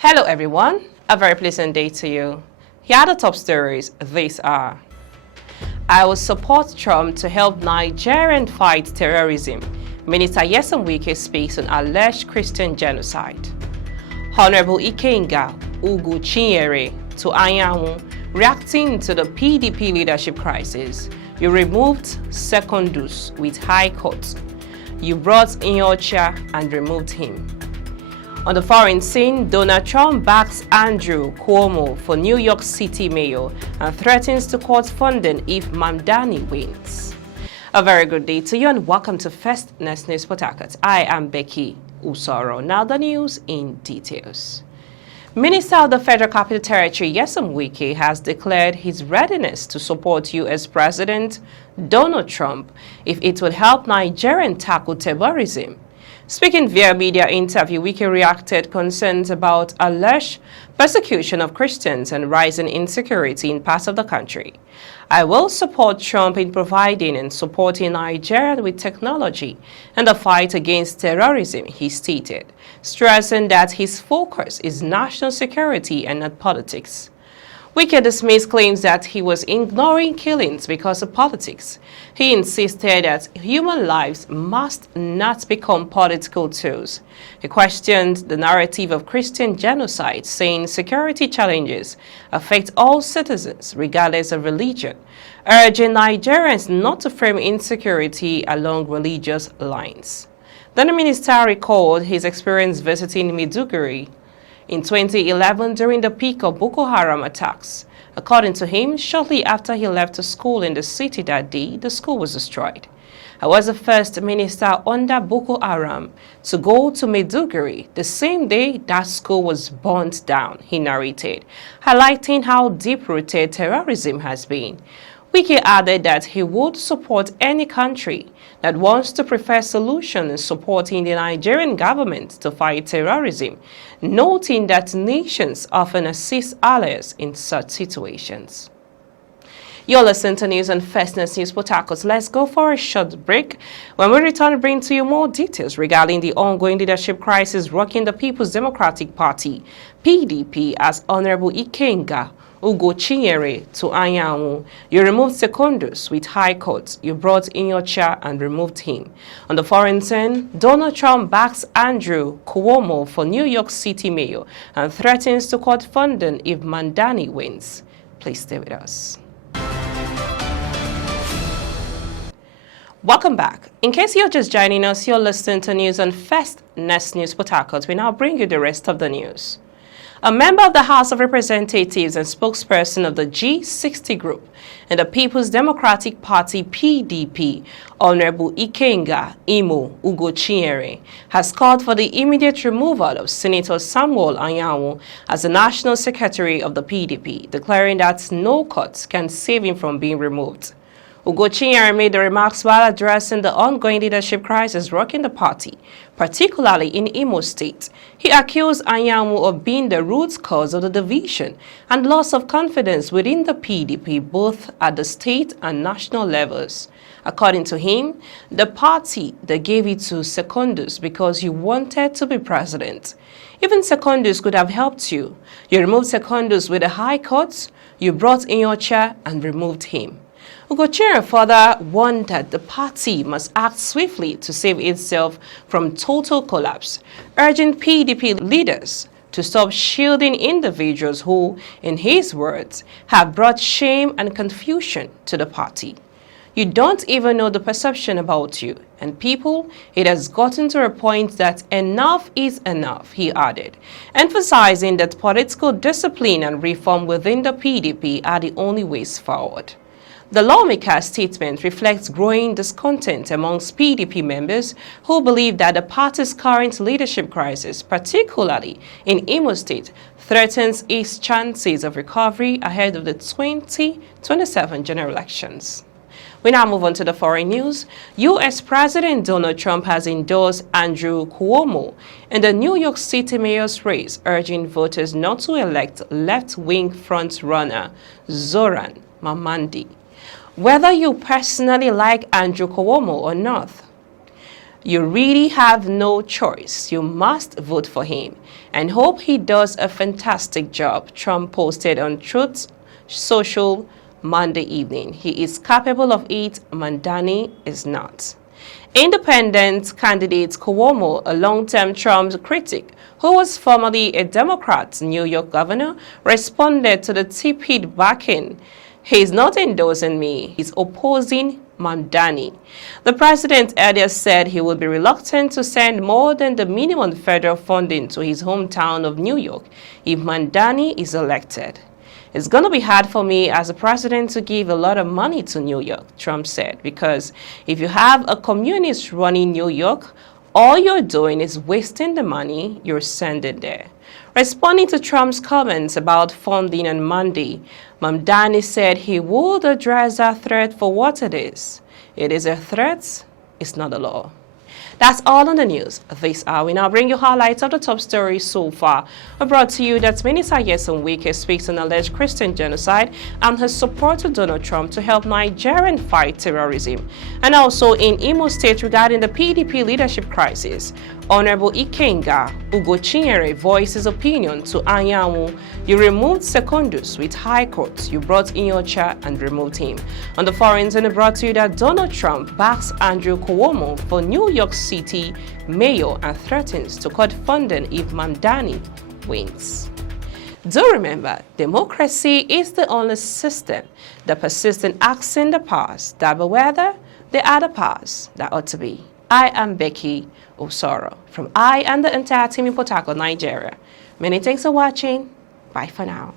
Hello everyone, a very pleasant day to you. Here are the top stories. These are: I will support Trump to help Nigerian fight terrorism. Minister Nyesom Wike speaks on alleged Christian genocide. Honorable Ikenga to Anyanwu, reacting to the PDP leadership crisis. You removed Secondus with High Court. You brought Iyoruchia and removed him. On the foreign scene, Donald Trump backs Andrew Cuomo for New York City mayor and threatens to cut funding if Mamdani wins. A very good day to you and welcome to First News Port Harcourt. I am Becky Usoro. Now the news in details. Minister of the Federal Capital Territory Nyesom Wike has declared his readiness to support U.S. President Donald Trump if it will help Nigerian tackle terrorism. Speaking via media interview, Wike reacted concerns about alleged persecution of Christians and rising insecurity in parts of the country. I will support Trump in providing and supporting Nigeria with technology and the fight against terrorism, he stated, stressing that his focus is national security and not politics. Wike dismissed claims that he was ignoring killings because of politics. He insisted that human lives must not become political tools. He questioned the narrative of Christian genocide, saying security challenges affect all citizens regardless of religion, urging Nigerians not to frame insecurity along religious lines. Then the minister recalled his experience visiting Maiduguri in 2011 during the peak of Boko Haram attacks. According to him, shortly after he left school in the city that day, the school was destroyed. I was the first minister under Boko Haram to go to Maiduguri the same day that school was burnt down, he narrated, highlighting how deep-rooted terrorism has been. Wike added that he would support any country that wants to prefer solutions in supporting the Nigerian government to fight terrorism, noting that nations often assist allies in such situations. You're listening to news on First News Port Harcourt. Let's go for a short break. When we return, we bring to you more details regarding the ongoing leadership crisis rocking the People's Democratic Party, PDP, as Honorable Ikenga to Anyanwu. You removed Secondus with High Court. You brought Iyoruchia and removed him. On the foreign scene, Donald Trump backs Andrew Cuomo for New York City mayor and threatens to cut funding if Mamdani wins. Please stay with us. Welcome back. In case you're just joining us, you're listening to news on First News Port Harcourt. We now bring you the rest of the news. A member of the House of Representatives and spokesperson of the G60 group and the People's Democratic Party PDP, Honorable Ikenga has called for the immediate removal of Senator Samuel Anyanwu as the National Secretary of the PDP, declaring that no court can save him from being removed. Ugochinyere made the remarks while addressing the ongoing leadership crisis rocking the party, particularly in Imo State. He accused Anyanwu of being the root cause of the division and loss of confidence within the PDP, both at the state and national levels. According to him, the party that gave it to Secondus because you wanted to be president. Even Secondus could have helped you. You removed Secondus with the High Court, you brought Iyoruchia and removed him. Ugochinyere further warned that the party must act swiftly to save itself from total collapse, urging PDP leaders to stop shielding individuals who, in his words, have brought shame and confusion to the party. You don't even know the perception about you, and people, it has gotten to a point that enough is enough, he added, emphasizing that political discipline and reform within the PDP are the only ways forward. The lawmaker's statement reflects growing discontent amongst PDP members who believe that the party's current leadership crisis, particularly in Imo State, threatens its chances of recovery ahead of the 2027 general elections. We now move on to the foreign news. U.S. President Donald Trump has endorsed Andrew Cuomo in the New York City mayor's race, urging voters not to elect left-wing front-runner Zoran Mamdani. Whether you personally like Andrew Cuomo or not, You really have no choice. You must vote for him and hope he does a fantastic job, Trump posted on Truth Social Monday evening. He is capable of it, Mandani is not. Independent candidate Cuomo, a long-term Trump critic, who was formerly a Democrat New York governor, responded to the tepid backing. He's not endorsing me, he's opposing Mandani. The president earlier said he would be reluctant to send more than the minimum federal funding to his hometown of New York if Mandani is elected. It's going to be hard for me as a president to give a lot of money to New York, Trump said, because if you have a communist running New York, all you're doing is wasting the money you're sending there. Responding to Trump's comments about funding on Monday, Mandani said he would address that threat for what it is. It is a threat, it's not a law. That's all on the news this hour. We now bring you highlights of the top stories so far. We brought to you that Minister Nyesom speaks on alleged Christian genocide and his support to Donald Trump to help Nigerian fight terrorism. And also in Imo State regarding the PDP leadership crisis, Honorable Ikenga Ugochinyere voiced his opinion to Anyanwu. You removed Secondus with High Court. You brought Iyoruchia and removed him. On the foreign zone, brought to you that Donald Trump backs Andrew Cuomo for New York City mayor and threatens to cut funding if Mandani wins. Do remember, democracy is the only system that persists in asking the past that whether they are the past that ought to be. I am Becky Osoro from I and the entire team in Port Harcourt, Nigeria. Many thanks for watching. Bye for now.